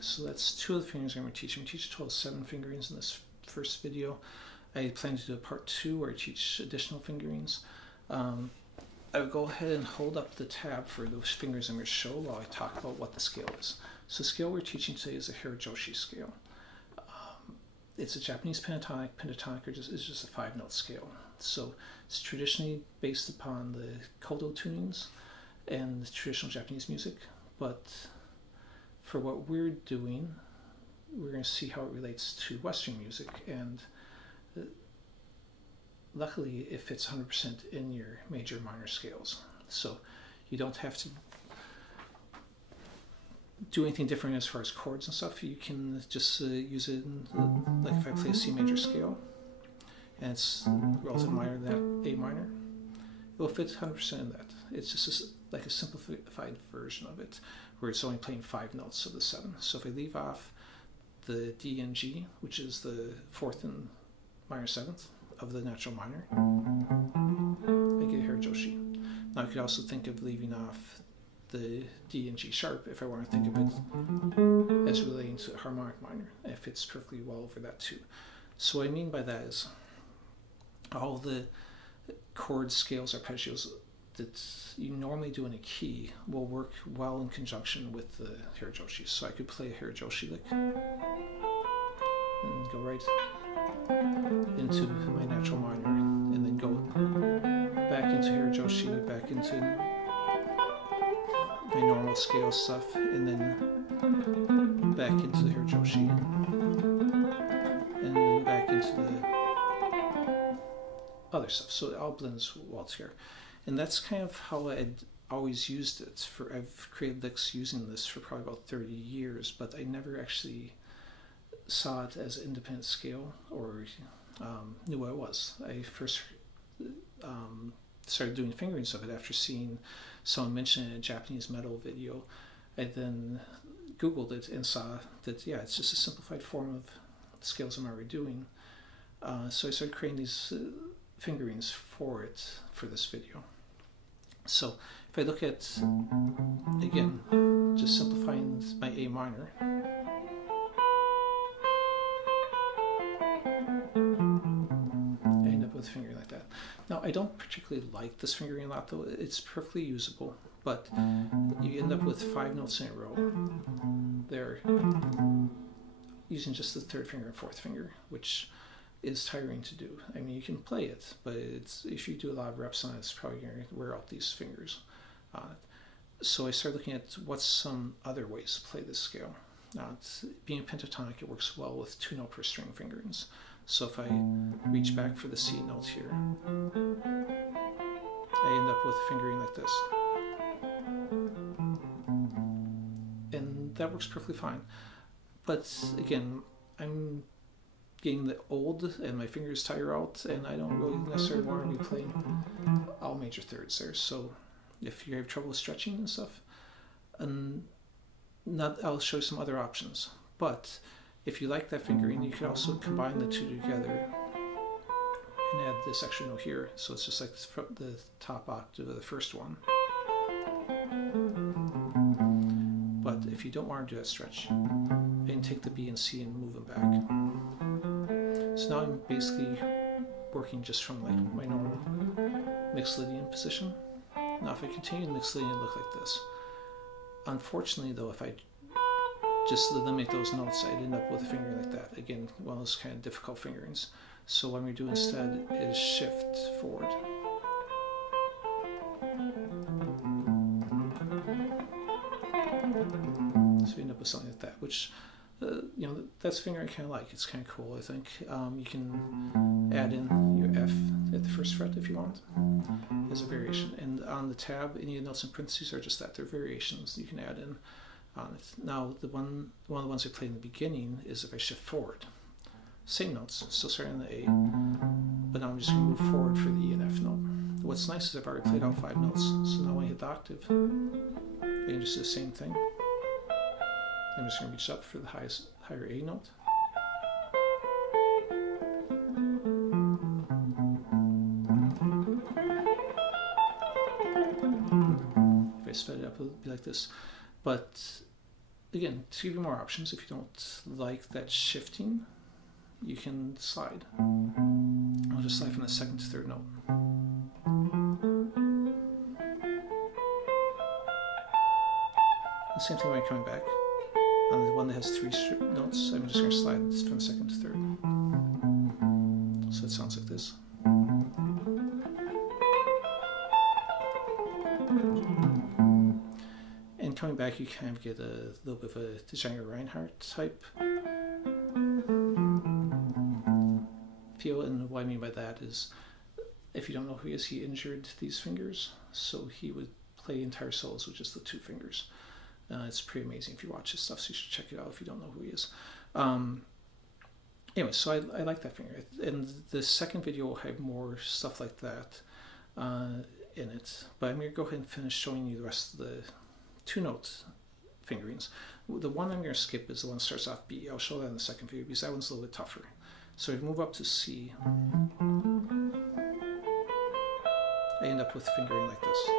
so that's 2 of the fingerings I'm going to teach. I'm going to teach a total of 7 fingerings in this first video. I plan to do a part 2 where I teach additional fingerings. I would go ahead and hold up the tab for those fingers I'm going to show while I talk about what the scale is. So the scale we're teaching today is a Hirajoshi scale. It's a Japanese pentatonic. Pentatonic is just a 5-note scale. So it's traditionally based upon the kodo tunings and traditional Japanese music, but for what we're doing, we're going to see how it relates to Western music, and luckily it fits 100% in your major minor scales. So you don't have to do anything different as far as chords and stuff. You can just use it in, like if I play a C major scale and it's relative minor to that A minor, it will fit 100% in that. It's just like a simplified version of it where it's only playing 5 notes of the 7. So if I leave off the D and G, which is the 4th and minor 7th of the natural minor, I get Hirajoshi. Now I could also think of leaving off the D and G sharp if I want to think of it as relating to harmonic minor. It fits perfectly well over that too. So what I mean by that is all the chord scales, arpeggios that you normally do in a key will work well in conjunction with the Hirajoshi. So I could play a Hirajoshi lick and go right into my natural minor and then go back into Hirajoshi, back into my normal scale stuff, and then back into the Hirajoshi, and then back into the other stuff. So it all blends well together. And that's kind of how I'd always used it. I've created licks using this for probably about 30 years, but I never actually saw it as an independent scale or knew what it was. I first started doing fingerings of it after seeing someone mention it in a Japanese metal video. I then Googled it and saw that, yeah, it's just a simplified form of scales I'm already doing. So I started creating these fingerings for it for this video. So if I look at, again, just simplifying my A minor, I end up with a fingering like that. Now I don't particularly like this fingering a lot though. It's perfectly usable, but you end up with 5 notes in a row there using just the 3rd finger and 4th finger, which is tiring to do. I mean, you can play it, but if you do a lot of reps on it, it's probably going to wear out these fingers. So I started looking at what's some other ways to play this scale. Now, being pentatonic, it works well with 2-note per string fingerings. So if I reach back for the C note here, I end up with a fingering like this. And that works perfectly fine. But again, I'm getting old and my fingers tire out, and I don't really necessarily want to be playing all major thirds there. So if you have trouble stretching and stuff, I'll show you some other options. But if you like that fingering, you could also combine the 2 together and add this extra note here. So it's just like the top octave of the first one. But if you don't want to do that stretch, you can take the B and C and move them back. So now I'm basically working just from like my normal mixed Lydian position. Now if I continue the mixed Lydian, it'll look like this. Unfortunately though, if I just eliminate those notes, I'd end up with a fingering like that. Again, one of those kind of difficult fingerings. So what I'm going to do instead is shift forward. So we end up with something like that, which you know, that's a finger I kind of like. It's kind of cool, I think. You can add in your F at the 1st fret if you want as a variation. And on the tab, any of the notes in parentheses are just that. They're variations you can add in on it. Now, one of the ones I played in the beginning is if I shift forward. Same notes, still starting on the A, but now I'm just going to move forward for the E and F note. What's nice is I've already played all 5 notes, so now when I hit the octave, I can just do the same thing. I'm just going to reach up for the higher A note. If I sped it up, it would be like this. But again, to give you more options, if you don't like that shifting, you can slide. I'll just slide from the second to third note. The same thing when I'm coming back. On the one that has 3 notes, I'm just going to slide from second to third. So it sounds like this. And coming back, you kind of get a little bit of a Django Reinhardt type feel. And what I mean by that is, if you don't know who he is, he injured these fingers, so he would play entire solos with just the 2 fingers. It's pretty amazing if you watch his stuff, so you should check it out if you don't know who he is. Anyway, so I like that finger. And the second video will have more stuff like that in it. But I'm going to go ahead and finish showing you the rest of the 2-note fingerings. The one I'm going to skip is the one that starts off B. I'll show that in the second video because that one's a little bit tougher. So if I move up to C, I end up with fingering like this.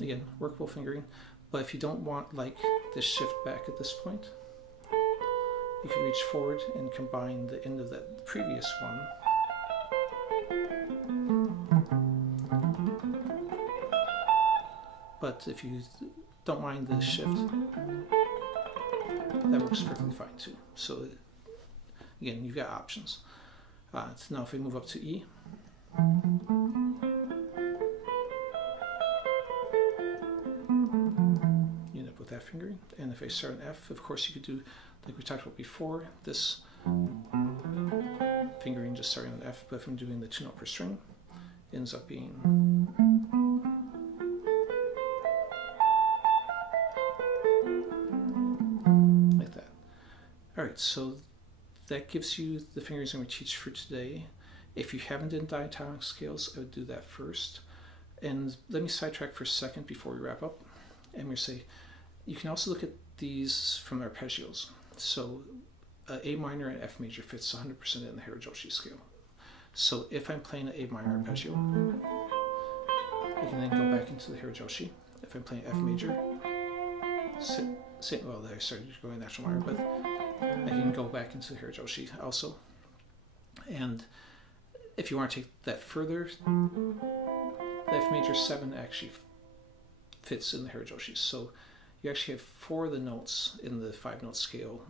Again, workable fingering, but if you don't want like this shift back at this point, you can reach forward and combine the end of that previous one but if you don't mind the shift, that works perfectly fine too. So again, you've got options. Now if we move up to E, you end up with that fingering. And if I start an F, of course you could do, like we talked about before, this fingering just starting on F, but if I'm doing the 2-note per string, it ends up being like that. Alright, so that gives you the fingerings I'm going to teach for today. If you haven't done diatonic scales, I would do that first. And let me sidetrack for a second before we wrap up. And we're going to say, you can also look at these from arpeggios. So A minor and F major fits 100% in the Hirajoshi scale. So if I'm playing an A minor arpeggio, I can then go back into the Hirajoshi. If I'm playing F major, well, there I started going natural minor, but I can go back into the Hirajoshi also. And if you want to take that further, the F major 7 actually fits in the Hirajoshi. So you actually have 4 of the notes in the 5-note scale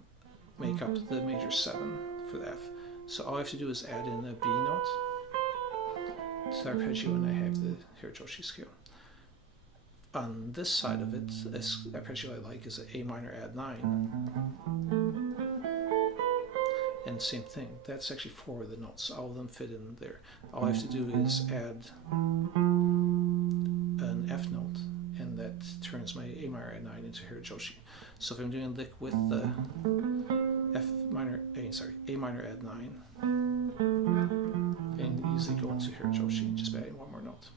make up the major 7 for the F. So all I have to do is add in a B note to the arpeggio and I have the Hirajoshi scale. On this side of it, this arpeggio I like is an A minor add 9. And same thing, that's actually 4 of the notes. All of them fit in there. All I have to do is add an F note, and that turns my A minor add 9 into Hirajoshi. So if I'm doing a lick with the A minor add 9, and easily go into Hirajoshi just by adding 1 more note.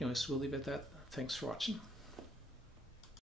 Anyways, we'll leave it at that. Thanks for watching.